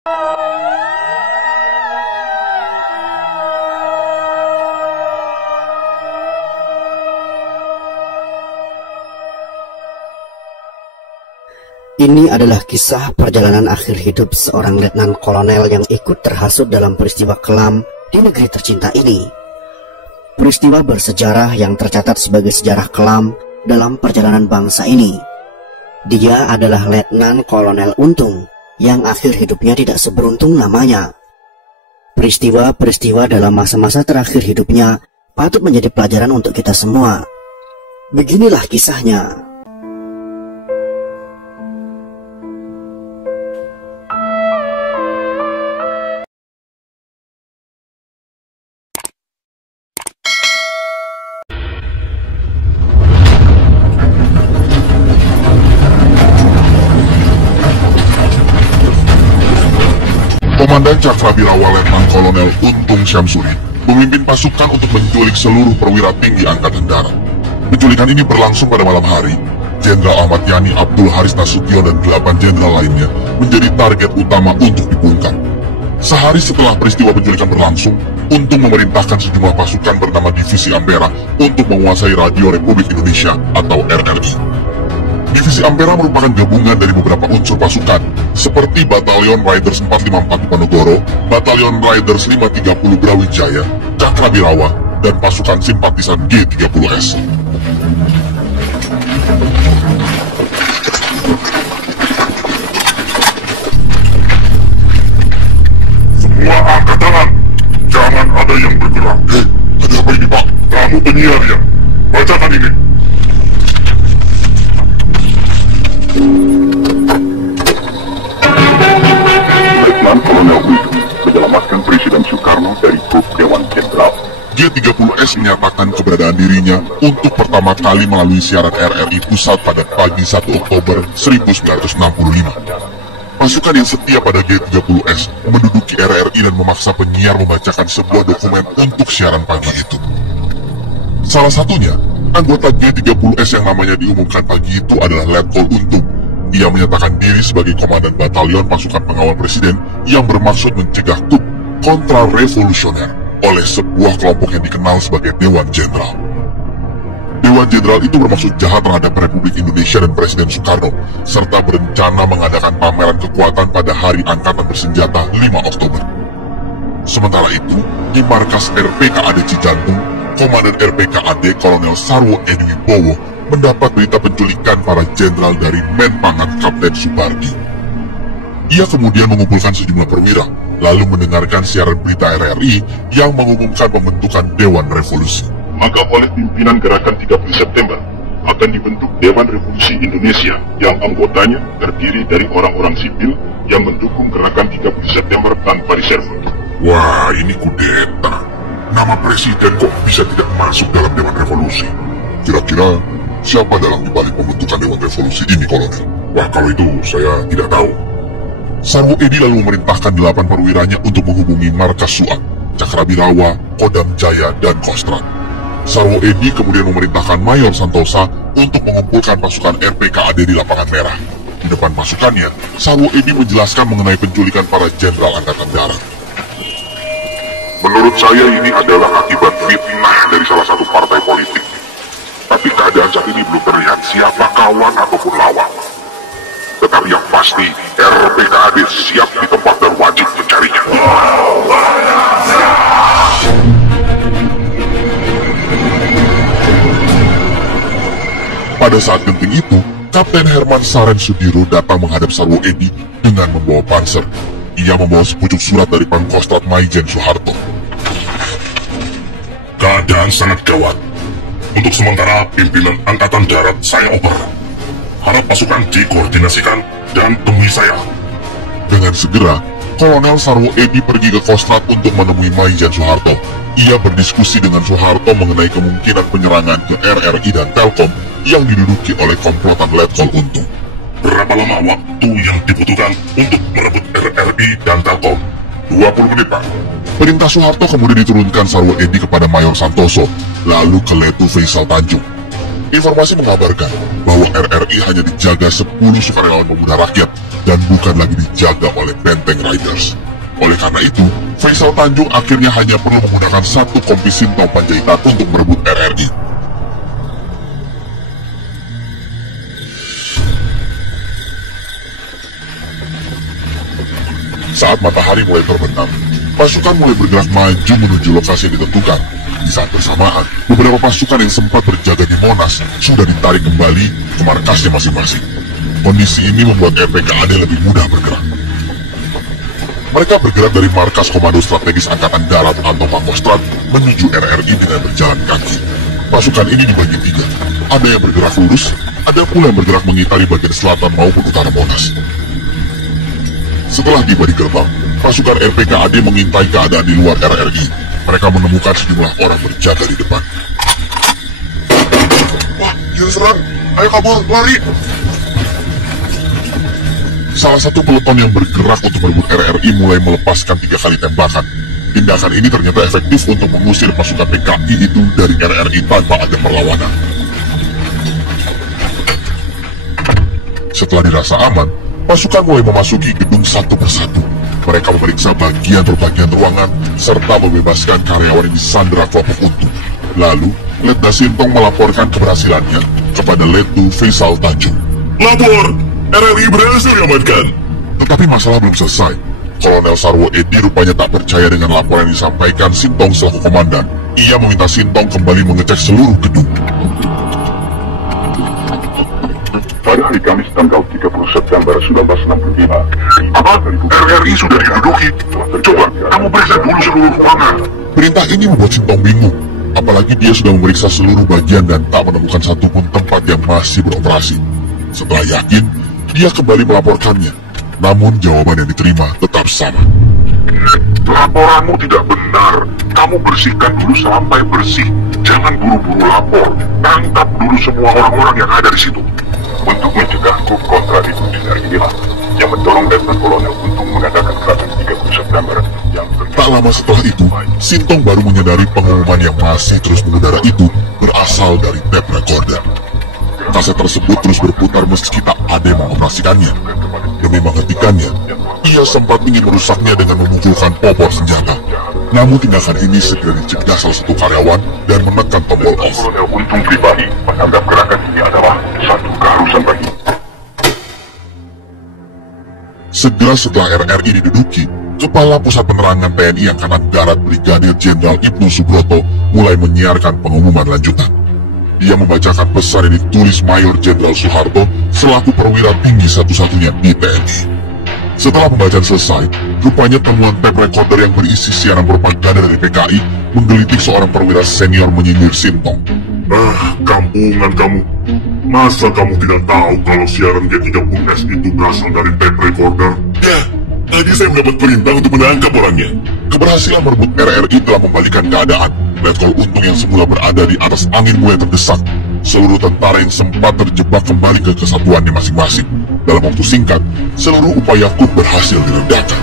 Ini adalah kisah perjalanan akhir hidup seorang letnan kolonel yang ikut terhasut dalam peristiwa kelam di negeri tercinta ini. Peristiwa bersejarah yang tercatat sebagai sejarah kelam dalam perjalanan bangsa ini. Dia adalah Letnan Kolonel Untung yang akhir hidupnya tidak seberuntung namanya. Peristiwa-peristiwa dalam masa-masa terakhir hidupnya patut menjadi pelajaran untuk kita semua. Beginilah kisahnya. Komandan Cakrabirawa Letnan Kolonel Untung Syamsuri memimpin pasukan untuk menculik seluruh perwira tinggi Angkatan Darat. Penculikan ini berlangsung pada malam hari. Jenderal Ahmad Yani Abdul Haris Nasution dan 8 jenderal lainnya menjadi target utama untuk dibungkam. Sehari setelah peristiwa penculikan berlangsung, Untung memerintahkan sejumlah pasukan bernama Divisi Ampera untuk menguasai Radio Republik Indonesia atau RRI. Divisi Ampera merupakan gabungan dari beberapa unsur pasukan, seperti Batalion Riders 454 Diponegoro, Batalion Riders 530 Brawijaya, Cakrabirawa, dan pasukan simpatisan G30S. Semua angkat tangan, jangan ada yang bergerak. Ada apa ini, Pak? Kamu penyiar ya? Bacakan ini. Letnan Kolonel Untung menyelamatkan Presiden Soekarno dari grup Dewan Jenderal. G30S menyatakan keberadaan dirinya untuk pertama kali melalui siaran RRI Pusat pada pagi 1 Oktober 1965. Pasukan yang setia pada G30S menduduki RRI dan memaksa penyiar membacakan sebuah dokumen untuk siaran pagi itu. Salah satunya, anggota G30S yang namanya diumumkan pagi itu adalah Letkol Untung. Ia menyatakan diri sebagai komandan batalion pasukan pengawal presiden yang bermaksud mencegah kup kontra-revolusioner oleh sebuah kelompok yang dikenal sebagai Dewan Jenderal. Dewan Jenderal itu bermaksud jahat terhadap Republik Indonesia dan Presiden Soekarno, serta berencana mengadakan pameran kekuatan pada Hari Angkatan Bersenjata 5 Oktober. Sementara itu, di markas RPKAD Cijantung, Komandan RPKAD Kolonel Sarwo Edi Wibowo mendapat berita penculikan para jenderal dari Menpangan Kapten Supardi. Ia kemudian mengumpulkan sejumlah perwira, lalu mendengarkan siaran berita RRI yang mengumumkan pembentukan Dewan Revolusi. Maka oleh pimpinan Gerakan 30 September akan dibentuk Dewan Revolusi Indonesia yang anggotanya terdiri dari orang-orang sipil yang mendukung Gerakan 30 September tanpa reserve. Wah, ini kudeta. Nama presiden kok bisa tidak masuk dalam Dewan Revolusi? Kira-kira siapa dalam dibalik pembentukan Dewan Revolusi ini, Kolonel? Wah, kalau itu saya tidak tahu. Sarwo Edi lalu memerintahkan 8 perwiranya untuk menghubungi markas Suat, Cakrabirawa, Kodam Jaya, dan Kostrat. Sarwo Edi kemudian memerintahkan Mayor Santosa untuk mengumpulkan pasukan RPKAD di Lapangan Merah. Di depan pasukannya, Sarwo Edi menjelaskan mengenai penculikan para jenderal Angkatan Darat. Menurut saya ini adalah akibat fitnah dari salah satu partai politik. Tapi keadaan saat ini belum terlihat siapa kawan ataupun lawan. Tetapi yang pasti, RPKAD siap di tempat dan wajib mencarinya. Pada saat genting itu, Kapten Herman Saren Sudiro datang menghadap Sarwo Edi dengan membawa panser. Ia membawa sepucuk surat dari Pangkostrat Maijen Soeharto. Keadaan sangat gawat. Untuk sementara, pimpinan Angkatan Darat saya oper. Harap pasukan dikoordinasikan dan temui saya. Dengan segera, Kolonel Sarwo Edi pergi ke Kostrat untuk menemui Maijen Soeharto. Ia berdiskusi dengan Soeharto mengenai kemungkinan penyerangan ke RRI dan Telkom yang diduduki oleh komplotan Letkol Untung. Berapa lama waktu yang dibutuhkan untuk merebut RRI dan Telkom? 20 menit, Pak. Perintah Soeharto kemudian diturunkan Sarwo Edi kepada Mayor Santoso, lalu ke Letu Faisal Tanjung. Informasi mengabarkan bahwa RRI hanya dijaga 10 sukarelawan pemuda rakyat dan bukan lagi dijaga oleh Benteng Riders. Oleh karena itu, Faisal Tanjung akhirnya hanya perlu menggunakan satu kompi Sintong Panjaitan untuk merebut RRI. Saat matahari mulai terbenam, pasukan mulai bergerak maju menuju lokasi yang ditentukan. Di saat bersamaan, beberapa pasukan yang sempat berjaga di Monas sudah ditarik kembali ke markasnya masing-masing. Kondisi ini membuat RPKAD lebih mudah bergerak. Mereka bergerak dari markas Komando Strategis Angkatan Darat atau Pangkostrat menuju RRI dengan berjalan kaki. Pasukan ini dibagi 3. Ada yang bergerak lurus, ada pula yang bergerak mengitari bagian selatan maupun utara Monas. Setelah tiba di gerbang, pasukan RPKAD mengintai keadaan di luar RRI. Mereka menemukan sejumlah orang berjaga di depan. Wah, dia serang! Ayo kabur, lari! Salah satu peleton yang bergerak untuk merebut RRI mulai melepaskan 3 kali tembakan. Tindakan ini ternyata efektif untuk mengusir pasukan PKI itu dari RRI tanpa ada perlawanan. Setelah dirasa aman, pasukan mulai memasuki gedung satu persatu. Mereka memeriksa bagian per bagian ruangan, serta membebaskan karyawan yang disandra kelompok Untu. Lalu, Letda Sintong melaporkan keberhasilannya kepada Letu Faisal Tanjung. Lapor! RRI berhasil diamankan! Tetapi masalah belum selesai. Kolonel Sarwo Edi rupanya tak percaya dengan laporan yang disampaikan Sintong selaku komandan. Ia meminta Sintong kembali mengecek seluruh gedung. Pada hari Kamis tanggal 30 September 1965, apa? RRI sudah diduduki. Coba, kamu periksa dulu seluruh ruangan. Perintah ini membuat Sintong bingung. Apalagi dia sudah memeriksa seluruh bagian dan tak menemukan satupun tempat yang masih beroperasi. Setelah yakin, dia kembali melaporkannya. Namun jawaban yang diterima tetap sama. Laporanmu tidak benar. Kamu bersihkan dulu sampai bersih. Jangan buru-buru lapor. Tangkap dulu semua orang-orang yang ada di situ. Untuk mencegah grup kontra di hari inilah yang mendorong Letnan Kolonel untuk mengadakan gerakan 30 September yang tak lama setelah itu, Sintong baru menyadari pengumuman yang masih terus mengudara itu berasal dari tape recorder. Kaset tersebut terus berputar meski tak ada yang mengoperasikannya. Demi menghentikannya, ia sempat ingin merusaknya dengan memunculkan popor senjata. Namun tindakan ini segera dicegah salah satu karyawan dan menekan tombol off. Kolonel Untung pribadi menganggap gerakan ini adalah satu keharusan bagi. Segera setelah RRI diduduki, Kepala Pusat Penerangan TNI Angkatan Darat Brigadir Jenderal Ibnu Subroto mulai menyiarkan pengumuman lanjutan. Dia membacakan pesan yang ditulis Mayor Jenderal Soeharto selaku perwira tinggi satu-satunya di TNI. Setelah pembacaan selesai, rupanya temuan tape recorder yang berisi siaran propaganda dari PKI menggelitik seorang perwira senior menyindir Sintong. Kampungan kamu. Masa kamu tidak tahu kalau siaran G30S itu berasal dari tape recorder? Ya, tadi saya mendapat perintah untuk menangkap orangnya. Keberhasilan merebut RRI telah membalikan keadaan. Letkol Untung yang semula berada di atas angin mulai terdesak. Seluruh tentara yang sempat terjebak kembali ke kesatuannya masing-masing. Dalam waktu singkat, seluruh upaya KUP berhasil diredakan.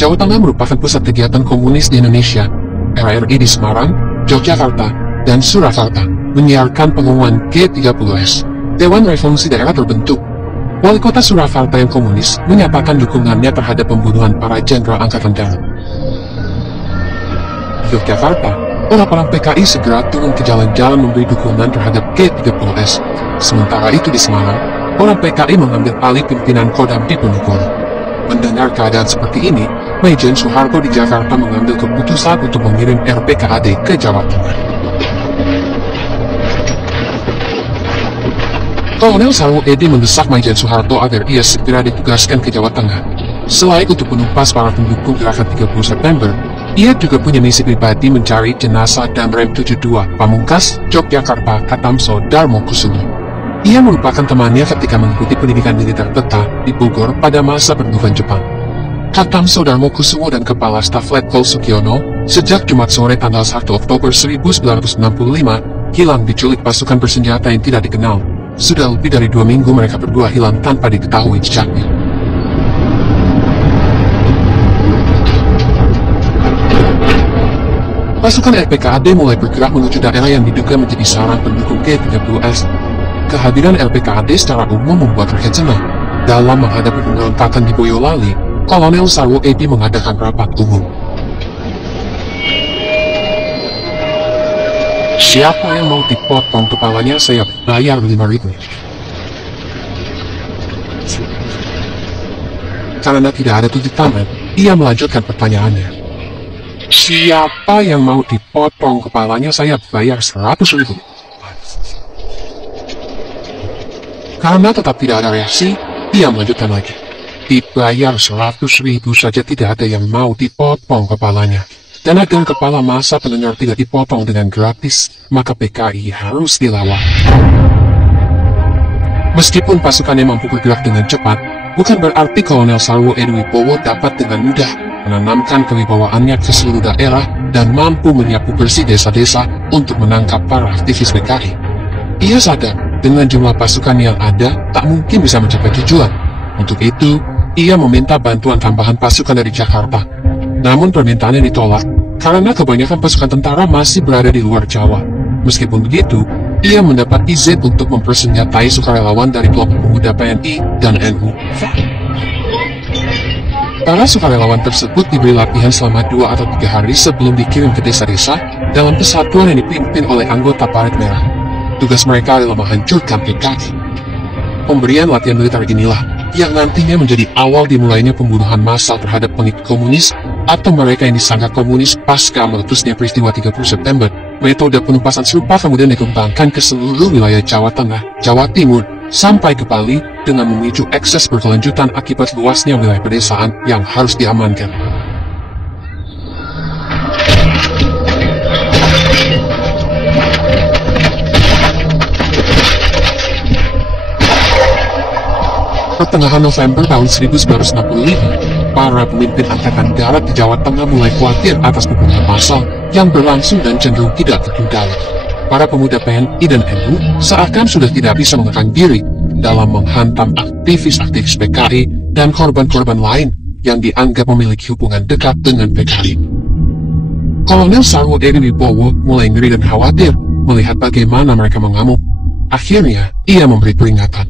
Jawa Tengah merupakan pusat kegiatan komunis di Indonesia. RRI di Semarang, Yogyakarta, dan Surakarta menyiarkan pengumuman G30S. Dewan Revolusi Daerah terbentuk. Wali kota Surakarta yang komunis menyatakan dukungannya terhadap pembunuhan para jenderal angkatan darat. Di Yogyakarta, orang-orang PKI segera turun ke jalan-jalan memberi dukungan terhadap G30S. Sementara itu di Semarang, orang PKI mengambil alih pimpinan Kodam Diponegoro. Mendengar keadaan seperti ini, Majen Soeharto di Jakarta mengambil keputusan untuk mengirim RPKAD ke Jawa Tengah. Kolonel Sarwo Edi mendesak Majen Soeharto agar ia segera ditugaskan ke Jawa Tengah. Selain untuk menumpas para pendukung gerakan 30 September, ia juga punya misi pribadi mencari jenazah Damrem 72 Pamungkas, Yogyakarta, Katamso Darmokusumo. Ia merupakan temannya ketika mengikuti pendidikan militer Teta di Bogor pada masa perburuan Jepang. Katamso Darmokusumo dan Kepala Staf Letkol Sugiono Sejak Jumat sore tanggal 1 Oktober 1965, Gilang diculik pasukan bersenjata yang tidak dikenal. Sudah lebih dari 2 minggu mereka berdua hilang tanpa diketahui jejaknya. Pasukan LPKAD mulai bergerak menuju daerah yang diduga menjadi sarang pendukung G30S. Kehadiran LPKAD secara umum membuat rakyat senang. Dalam menghadapi pemberontakan di Boyolali, Kolonel Sarwo Edi mengadakan rapat umum. Siapa yang mau dipotong kepalanya, saya bayar 5.000. Karena tidak ada tanda tangan, ia melanjutkan pertanyaannya. Siapa yang mau dipotong kepalanya, saya bayar 100.000. Karena tetap tidak ada reaksi, ia melanjutkan lagi. Dibayar 100.000 saja tidak ada yang mau dipotong kepalanya. Dan agar kepala massa pendengar tidak dipotong dengan gratis, maka PKI harus dilawan. Meskipun pasukannya mampu bergerak dengan cepat, bukan berarti Kolonel Sarwo Edi Wibowo dapat dengan mudah menanamkan kewibawaannya ke seluruh daerah dan mampu menyapu bersih desa-desa untuk menangkap para aktivis PKI. Ia sadar dengan jumlah pasukan yang ada tak mungkin bisa mencapai tujuan. Untuk itu, ia meminta bantuan tambahan pasukan dari Jakarta. Namun permintaannya ditolak karena kebanyakan pasukan tentara masih berada di luar Jawa. Meskipun begitu, ia mendapat izin untuk mempersenjatai sukarelawan dari kelompok pemuda PNI dan NU. Para sukarelawan tersebut diberi latihan selama 2 atau 3 hari sebelum dikirim ke desa-desa dalam kesatuan yang dipimpin oleh anggota Paret Merah. Tugas mereka adalah menghancurkan PKI. Pemberian latihan militer inilah yang nantinya menjadi awal dimulainya pembunuhan massal terhadap pengikut komunis atau mereka yang disangka komunis pasca meletusnya peristiwa 30 September. Metode penumpasan serupa kemudian dikembangkan ke seluruh wilayah Jawa Tengah, Jawa Timur, sampai ke Bali dengan memicu ekses berkelanjutan akibat luasnya wilayah pedesaan yang harus diamankan. Pertengahan November tahun 1965, para pemimpin Angkatan Darat di Jawa Tengah mulai khawatir atas pembunuhan massal yang berlangsung dan cenderung tidak terkendali. Para pemuda PNI dan NU seakan sudah tidak bisa mengekang diri dalam menghantam aktivis-aktivis PKI dan korban-korban lain yang dianggap memiliki hubungan dekat dengan PKI. Kolonel Sarwo Edi Wibowo mulai ngeri dan khawatir melihat bagaimana mereka mengamuk. Akhirnya, ia memberi peringatan.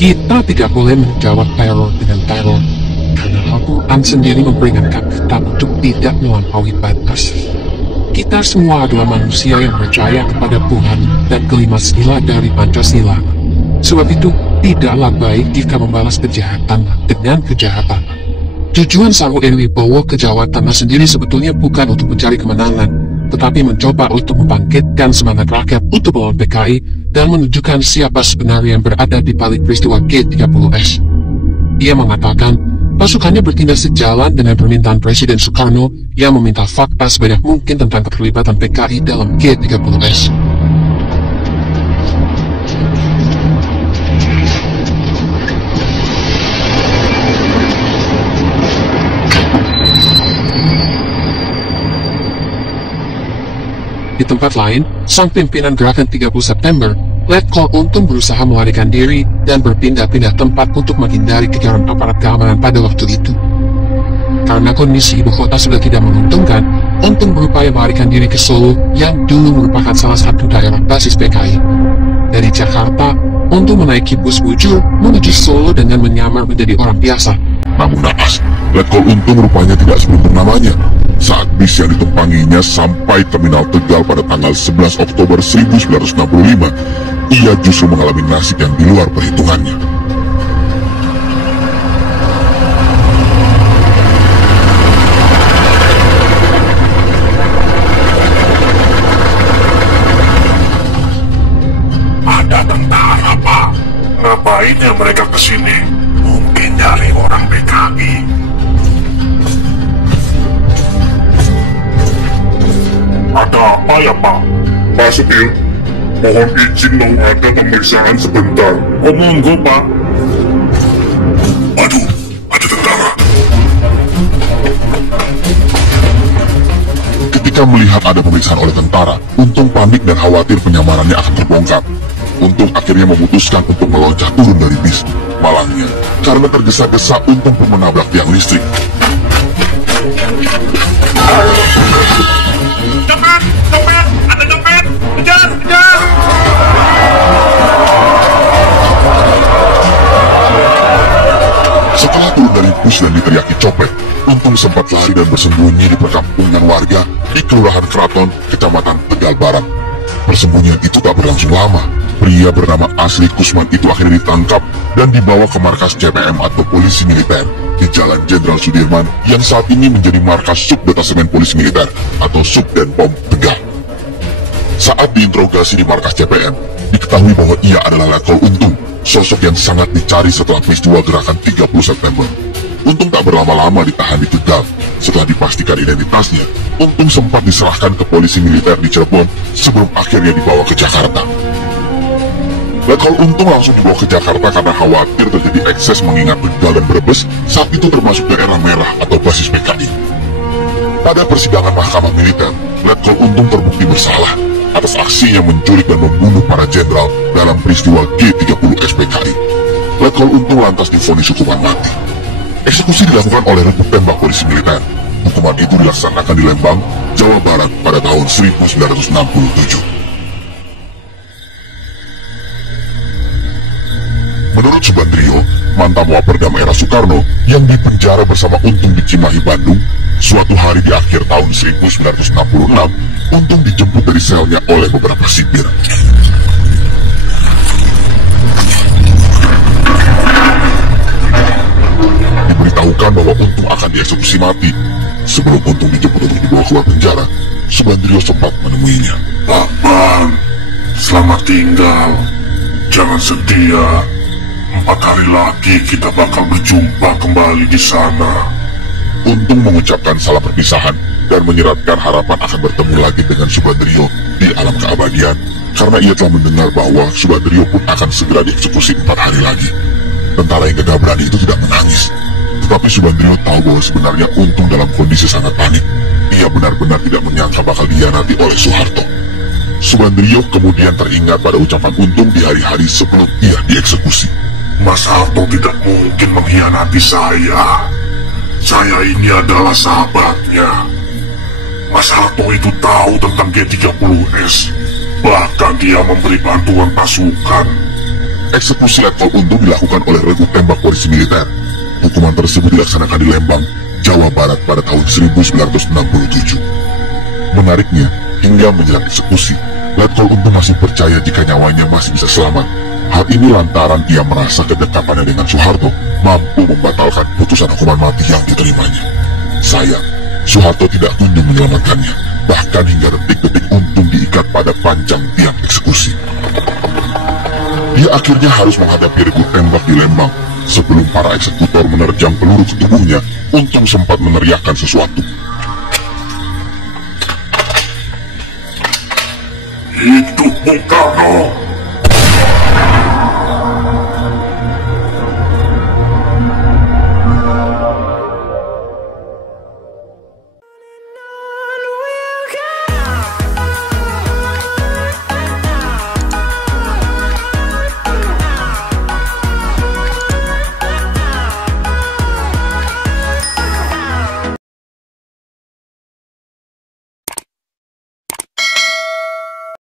Kita tidak boleh menjawab teror dengan teror, karena Al-Quran sendiri memperingatkan kita untuk tidak melampaui batas. Kita semua adalah manusia yang percaya kepada Tuhan dan kelima sila dari Pancasila. Sebab itu, tidaklah baik jika membalas kejahatan dengan kejahatan. Tujuan Sarwo Edi Wibowo ke Jawa Tengah sendiri sebetulnya bukan untuk mencari kemenangan, tetapi mencoba untuk membangkitkan semangat rakyat untuk melawan PKI dan menunjukkan siapa sebenarnya yang berada di balik peristiwa G30S. Ia mengatakan, pasukannya bertindak sejalan dengan permintaan Presiden Soekarno yang meminta fakta sebanyak mungkin tentang keterlibatan PKI dalam G30S. Di tempat lain, sang pimpinan gerakan 30 September, Letkol Untung berusaha melarikan diri dan berpindah-pindah tempat untuk menghindari kejaran aparat keamanan pada waktu itu. Karena kondisi ibu kota sudah tidak menguntungkan, Untung berupaya melarikan diri ke Solo yang dulu merupakan salah satu daerah basis PKI. Dari Jakarta, Untung menaiki bus bujur menuju Solo dengan menyamar menjadi orang biasa. Namun naas, Letkol Untung rupanya tidak seberuntung namanya. Saat bis yang ditumpanginya sampai Terminal Tegal pada tanggal 11 Oktober 1965, ia justru mengalami nasib yang di luar perhitungannya. Ada tentara, Pak. Ngapainnya mereka kesini? Mungkin nyari orang PKI. Ada apa ya, Pak? Pak Supir, mohon izin mau ada pemeriksaan sebentar. Oh, monggo, Pak. Aduh, ada tentara. melihat ada pemeriksaan oleh tentara, Untung panik dan khawatir penyamarannya akan terbongkar. Untung akhirnya memutuskan untuk meloncat turun dari bis. Malangnya, karena tergesa-gesa, Untung pun menabrak tiang listrik. Copet! Copet! Ada copet! Kejar! Kejar! Setelah turun dari bus dan diteriaki copet, Untung sempat lari dan bersembunyi di perkampungan warga di Kelurahan Keraton, Kecamatan Tegal Barat. Persembunyian itu tak berlangsung lama. Pria bernama asli Kusman itu akhirnya ditangkap dan dibawa ke markas CPM atau Polisi Militer di Jalan Jenderal Sudirman yang saat ini menjadi markas Subdetasemen Polisi Militer atau Subdenpom Tegal. Saat diinterogasi di markas CPM, diketahui bahwa ia adalah Letkol Untung, sosok yang sangat dicari setelah peristiwa gerakan 30 September. Untung tak berlama-lama ditahan di Tegal. Setelah dipastikan identitasnya, Untung sempat diserahkan ke Polisi Militer di Cirebon sebelum akhirnya dibawa ke Jakarta. Letkol Untung langsung dibawa ke Jakarta karena khawatir terjadi ekses mengingat Tegal dan Brebes saat itu termasuk daerah merah atau basis PKI. Pada persidangan Mahkamah Militer, Letkol Untung terbukti bersalah atas aksinya menculik dan membunuh para jenderal dalam peristiwa G30 SPKI. Letkol Untung lantas divonis hukuman mati. Eksekusi dilakukan oleh rebut tembak Polisi Militer. Hukuman itu dilaksanakan di Lembang, Jawa Barat pada tahun 1967. Menurut Subandrio, mantan Waperdam era Soekarno yang dipenjara bersama Untung di Cimahi, Bandung, suatu hari di akhir tahun 1966, Untung dijemput dari selnya oleh beberapa sipir. Diberitahukan bahwa Untung akan dieksekusi mati. Sebelum Untung dijemput untuk dibawa keluar penjara, Subandrio sempat menemuinya. Pak Bang, selamat tinggal. Jangan sedih ya. 4 hari lagi kita bakal berjumpa kembali di sana. Untung mengucapkan salam perpisahan dan menyeratkan harapan akan bertemu lagi dengan Subandrio di alam keabadian karena ia telah mendengar bahwa Subandrio pun akan segera dieksekusi 4 hari lagi. Tentara yang gagah berani itu tidak menangis, tetapi Subandrio tahu bahwa sebenarnya Untung dalam kondisi sangat panik. Ia benar-benar tidak menyangka bakal dihianati oleh Soeharto. Subandrio kemudian teringat pada ucapan Untung di hari-hari sebelum ia dieksekusi. Mas Harto tidak mungkin mengkhianati saya. Saya ini adalah sahabatnya. Mas Harto itu tahu tentang G30S. Bahkan dia memberi bantuan pasukan. Eksekusi Letkol Untung dilakukan oleh regu tembak Polisi Militer. Hukuman tersebut dilaksanakan di Lembang, Jawa Barat pada tahun 1967. Menariknya, hingga menjelang eksekusi, Letkol Untung masih percaya jika nyawanya masih bisa selamat. Hal ini lantaran ia merasa kedekatannya dengan Soeharto mampu membatalkan putusan hukuman mati yang diterimanya. Sayang, Soeharto tidak kunjung menyelamatkannya, bahkan hingga detik-detik Untung diikat pada panjang tiang eksekusi. Dia akhirnya harus menghadapi regu tembak di Lembang. Sebelum para eksekutor menerjang peluru ke tubuhnya, Untung sempat meneriakkan sesuatu. Hidup Bung Karno!